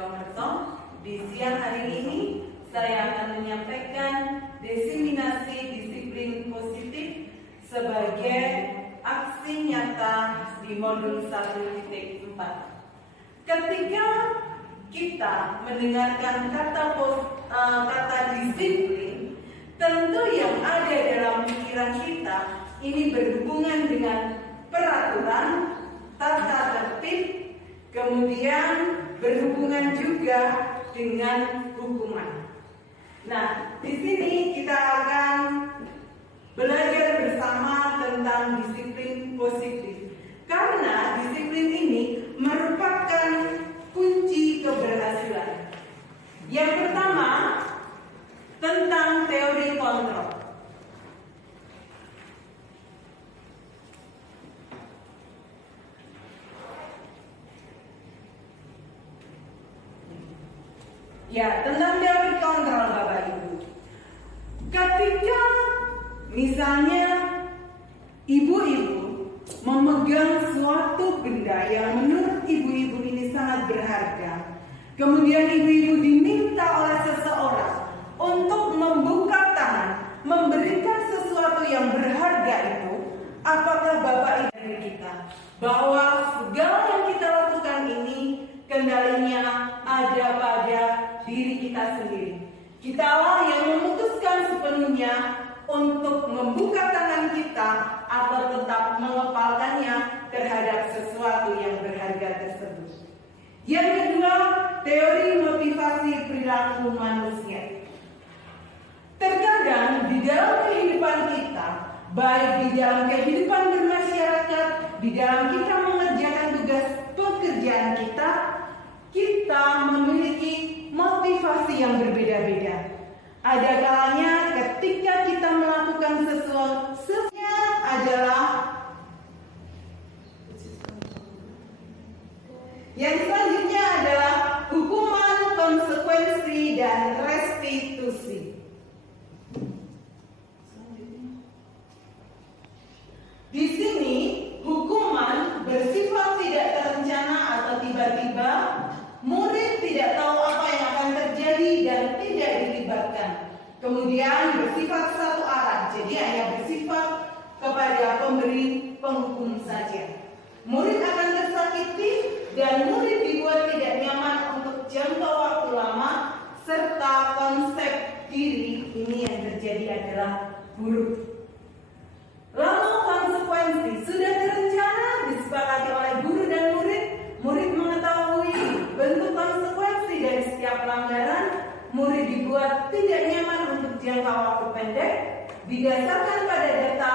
Sukamerto. Di siang hari ini saya akan menyampaikan diseminasi disiplin positif sebagai aksi nyata di modul 1.4. Ketika kita mendengarkan kata disiplin, tentu yang ada dalam pikiran kita ini berhubungan dengan peraturan, tata tertib, kemudian berhubungan juga dengan hukuman. Nah, di sini kita akan belajar bersama tentang disiplin positif. Karena disiplin ini merupakan kunci keberhasilan. Yang pertama, tentang teori kontrol. Ya, tentang teori kontrol Bapak Ibu. Ketika misalnya ibu-ibu memegang suatu benda yang menurut ibu-ibu ini sangat berharga, kemudian ibu-ibu diminta oleh seseorang untuk membuka tangan, memberikan sesuatu yang berharga itu, apakah Bapak Ibu dari kita bahwa segala yang kita lakukan ini kendalinya ada pada diri kita sendiri. Kitalah yang memutuskan sepenuhnya untuk membuka tangan kita atau tetap mengepalkannya terhadap sesuatu yang berharga tersebut. Yang kedua, teori motivasi perilaku manusia. Terkadang di dalam kehidupan kita, baik di dalam kehidupan bermasyarakat, di dalam kita mengerjakan tugas pekerjaan kita memiliki motivasi yang berbeda-beda. Ada kalanya ketika kita melakukan sesuatu adalah yang selanjutnya adalah hukuman, konsekuensi, dan restitusi. Di sini hukuman bersifat tidak terencana atau tiba-tiba. Murid tidak tahu apa yang akan terjadi dan tidak dilibatkan. Kemudian bersifat satu arah, jadi hanya bersifat kepada pemberi penghukum saja. Murid akan tersakiti dan murid dibuat tidak nyaman untuk jangka waktu lama, serta konsep diri ini yang terjadi adalah buruk. Lalu konsekuensi sudah terencana, disepakati oleh guru dan murid. Murid mengetahui bentuk konsekuensi dari setiap pelanggaran. Murid dibuat tidak nyaman untuk jangka waktu pendek, didasarkan pada data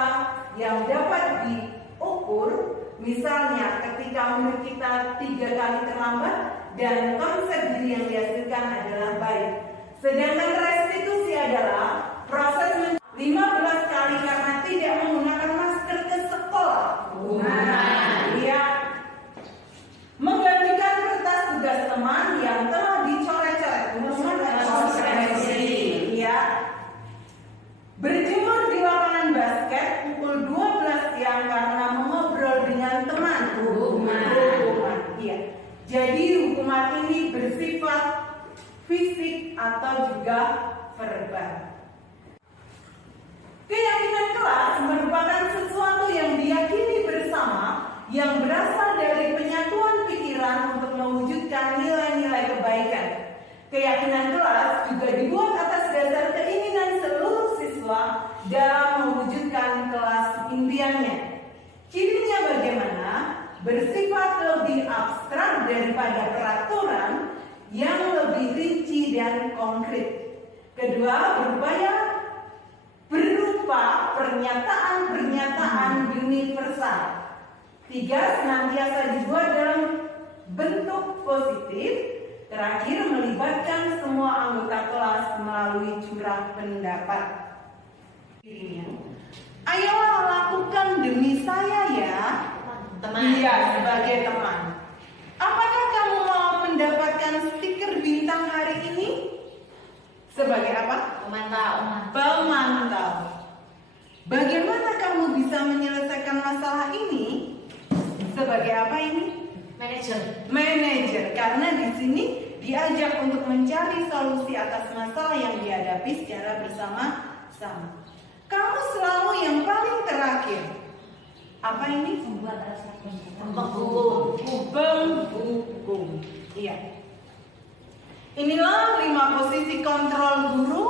yang dapat diukur. Misalnya ketika murid kita 3 kali terlambat dan konsep diri yang dihasilkan adalah baik. Sedangkan restitusi adalah proses 15 kali karena tidak menggunakan masker ke sekolah. Dia menggantikan kertas tugas teman yang telah dicoret-coret. Ya. Berjemur di lapangan basket pukul 12 siang karena mengobrol dengan teman. Hukuman. Iya. Jadi hukuman ini bersifat fisik atau juga verbal. Keyakinan kelas merupakan sesuatu yang diyakini bersama, yang berasal dari penyatuan pikiran untuk mewujudkan nilai-nilai kebaikan. Keyakinan kelas juga dibuat atas dasar keinginan seluruh siswa dalam mewujudkan kelas impiannya. Cirinya bagaimana? Bersifat lebih abstrak daripada peraturan, yang lebih rinci dan konkret. Kedua, berupa pernyataan-pernyataan universal. 3, senantiasa dibuat dalam bentuk positif. Terakhir, melibatkan semua anggota kelas melalui curah pendapat. Ayolah lakukan demi saya ya, teman. Iya, sebagai teman. Apakah kamu mau mendapatkan stiker bintang hari ini? Sebagai apa? Pemantau. Bagaimana kamu bisa menyelesaikan masalah ini? Sebagai apa ini? Manajer. Karena di sini diajak untuk mencari solusi atas masalah yang dihadapi secara bersama-sama. Kamu selalu yang paling terakhir. Apa ini? Membuat rasa Penghukum. Iya. Inilah 5 posisi kontrol guru.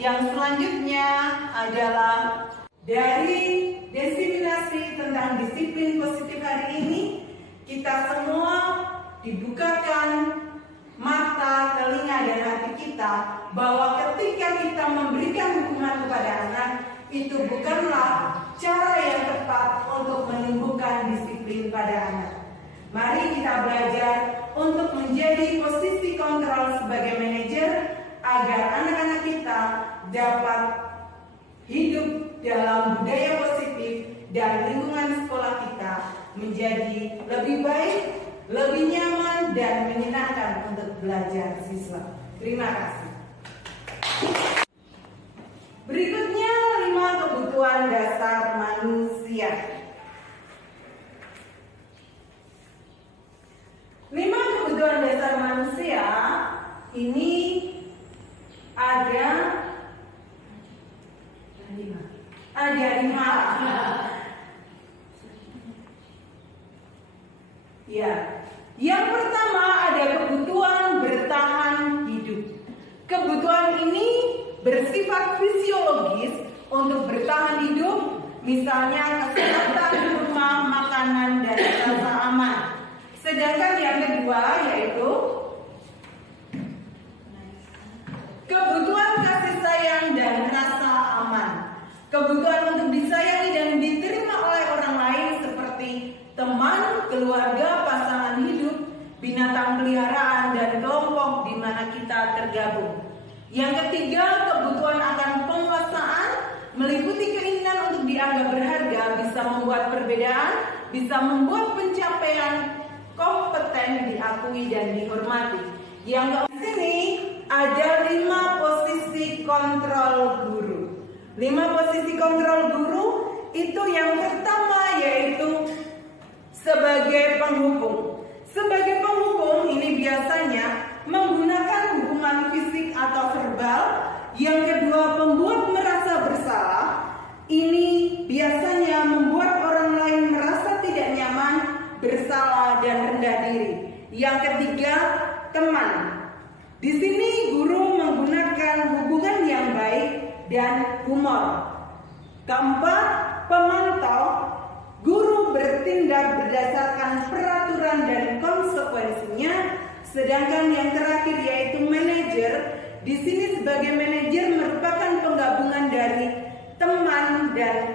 Yang selanjutnya adalah dari diseminasi tentang disiplin positif hari ini. Kita semua dibukakan mata, telinga, dan hati kita bahwa ketika kita memberikan hukuman kepada anak, itu bukanlah cara yang tepat untuk menumbuhkan disiplin pada anak. Mari kita belajar untuk menjadi posisi kontrol sebagai manajer agar anak-anak kita dapat hidup dalam budaya positif dan lingkungan sekolah kita menjadi lebih baik, lebih nyaman, dan menyenangkan untuk belajar siswa. Terima kasih. Berikutnya 5 kebutuhan dasar manusia. 5 kebutuhan dasar manusia ini ada 5. Ya. Yang pertama ada kebutuhan bertahan hidup. Kebutuhan ini bersifat fisiologis untuk bertahan hidup, misalnya kesehatan rumah, makanan, dan rasa aman. Sedangkan yang kedua yaitu kebutuhan kasih sayang dan rasa aman. Kebutuhan untuk disayangi dan diterima oleh orang lain seperti teman, keluarga, pasangan hidup, binatang peliharaan, dan kelompok di mana kita tergabung. Yang ketiga, kebutuhan akan penguasaan meliputi keinginan untuk dianggap berharga, bisa membuat perbedaan, bisa membuat pencapaian kompeten diakui dan dihormati. Yang di sini ada 5 posisi kontrol guru. 5 posisi kontrol guru itu yang pertama yaitu sebagai penghukum. Sebagai penghukum ini biasanya menggunakan hukuman fisik atau verbal. Yang kedua, membuat merasa bersalah. Ini biasanya membuat orang lain merasa tidak nyaman, bersalah, dan rendah diri. Yang ketiga, teman. Di sini guru menggunakan hubungan yang baik dan humor. Keempat, pemantau. Guru bertindak berdasarkan peraturan dan konsekuensinya. Sedangkan yang terakhir yaitu manajer. Di sini sebagai manajer merupakan penggabungan dari teman dan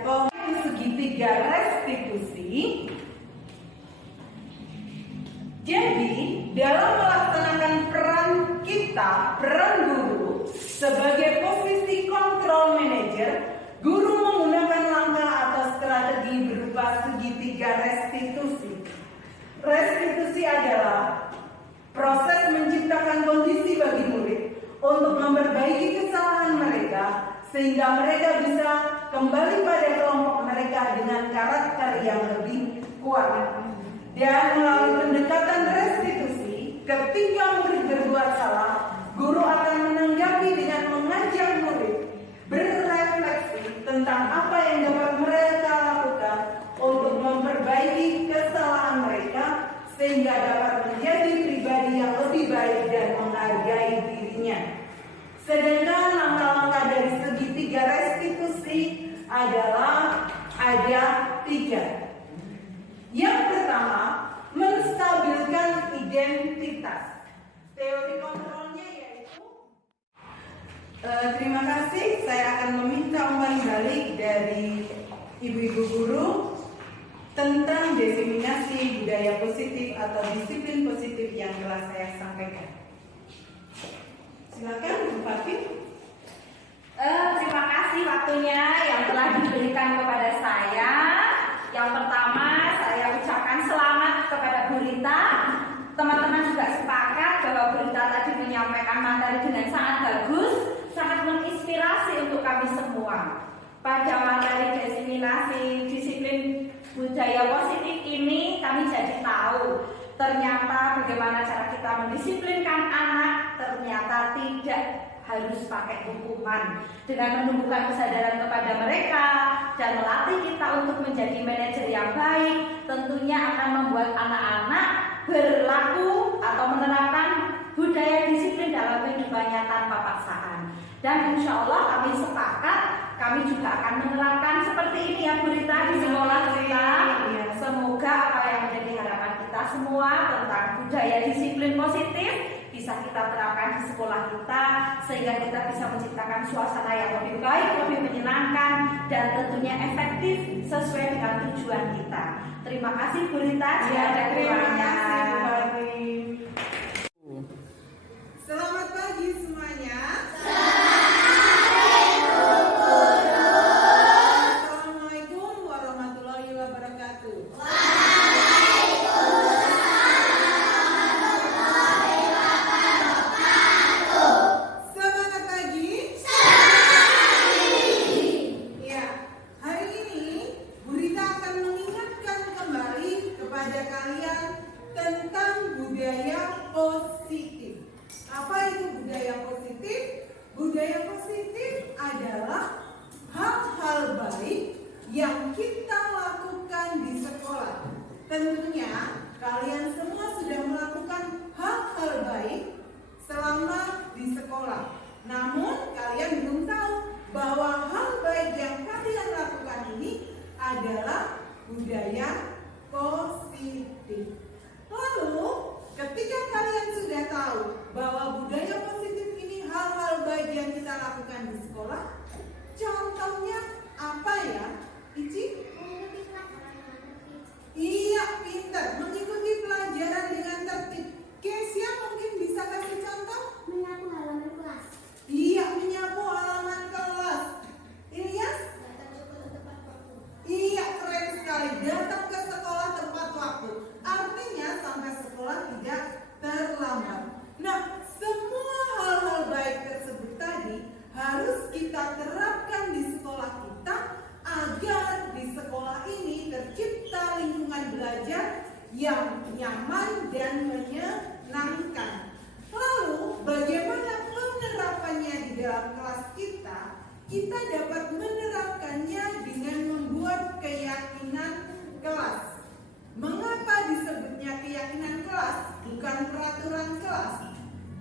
segitiga restitusi. Jadi dalam melaksanakan peran kita, peran guru sebagai posisi kontrol manajer, guru menggunakan langkah atau strategi berupa segitiga restitusi. Restitusi adalah proses menciptakan kondisi bagi murid untuk memperbaiki kesalahan mereka sehingga mereka bisa kembali pada kelompok mereka dengan karakter yang lebih kuat. Dan melalui pendekatan restitusi, ketika murid berbuat salah, guru akan menanggapi dengan mengajak murid berrefleksi tentang apa yang dapat mereka lakukan untuk memperbaiki kesalahan mereka sehingga dapat menjadi pribadi yang lebih baik dan menghargai dirinya. Sedangkan langkah-langkah dari segitiga restitusi adalah ada 3. Yang pertama, menstabilkan identitas. Teori kontrolnya yaitu terima kasih, saya akan meminta umpan balik dari ibu-ibu guru tentang diseminasi budaya positif atau disiplin positif yang telah saya sampaikan. Silakan Bu Fatin. Terima kasih waktunya yang telah diberikan kepada saya. Yang pertama, saya ucapkan selamat kepada Bu Rita. Teman-teman juga sepakat bahwa Bu Rita tadi menyampaikan materi dengan sangat bagus, sangat menginspirasi untuk kami semua. Pada materi diseminasi disiplin budaya positif ini, kami jadi tahu ternyata bagaimana cara kita mendisiplinkan anak kita tidak harus pakai hukuman. Dengan menumbuhkan kesadaran kepada mereka dan melatih kita untuk menjadi manajer yang baik, tentunya akan membuat anak-anak berlaku atau menerapkan budaya disiplin dalam kehidupannya tanpa paksaan. Dan insya Allah kami sepakat, kami juga akan menerapkan seperti ini ya Bu Rita di sekolah kita. Semoga apa yang menjadi harapan kita semua tentang budaya disiplin positif bisa kita terapkan di sekolah kita, sehingga kita bisa menciptakan suasana yang lebih baik, lebih menyenangkan, dan tentunya efektif sesuai dengan tujuan kita. Terima kasih Bu Rita. Terima kasih Bu Bari. Selamat pagi semuanya. Assalamualaikum warahmatullahi wabarakatuh. Semangat pagi. Ya, hari ini Bu Rita akan mengingatkan kembali kepada kalian tentang budaya positif. Apa itu budaya positif? Budaya positif adalah hal-hal baik yang kita lakukan di sekolah. Tentunya kalian semua sudah melakukan hal-hal baik selama di sekolah. Namun kalian belum tahu bahwa hal baik yang kalian lakukan ini adalah budaya positif. Lalu ketika kalian sudah tahu bahwa budaya positif ini hal-hal baik yang kita lakukan di sekolah, contohnya apa ya? Ici? Iya, pintar. Mengikuti pelajaran dengan tertib. Kesia mungkin bisa kasih contoh? Menyapu halaman kelas. Iya, menyapu halaman kelas. Ilyas? Datang sekolah tepat waktu. Iya, keren sekali. Datang ke sekolah tepat waktu. Artinya sampai sekolah tidak terlambat. Nah, semua hal-hal baik tersebut tadi harus kita terapkan di sekolah kita agar di sekolah ini tercipta lingkungan belajar yang nyaman dan menyenangkan. Lalu, bagaimana penerapannya di dalam kelas kita? Kita dapat menerapkannya dengan membuat keyakinan kelas. Mengapa disebutnya keyakinan kelas, bukan peraturan kelas?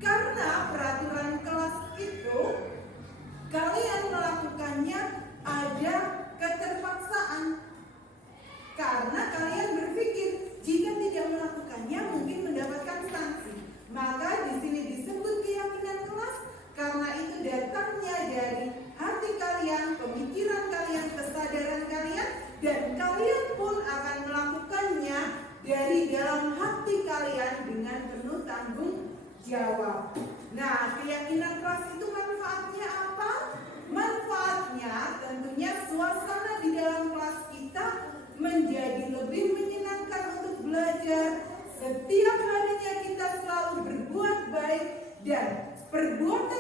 Karena peraturan kelas itu kalian melakukannya ada keterpaksaan. Karena kalian berpikir jika tidak melakukannya mungkin mendapatkan sanksi. Maka di sini disebut keyakinan kelas karena itu datangnya dari hati kalian, pemikiran kalian, kesadaran kalian, dan kalian pun akan melakukannya dari dalam hati kalian dengan penuh tanggung jawab. Nah, keyakinan kelas itu manfaatnya apa? Manfaatnya tentunya suasana di dalam kelas kita menjadi lebih menyenangkan untuk belajar. Setiap harinya kita selalu berbuat baik dan perbuatan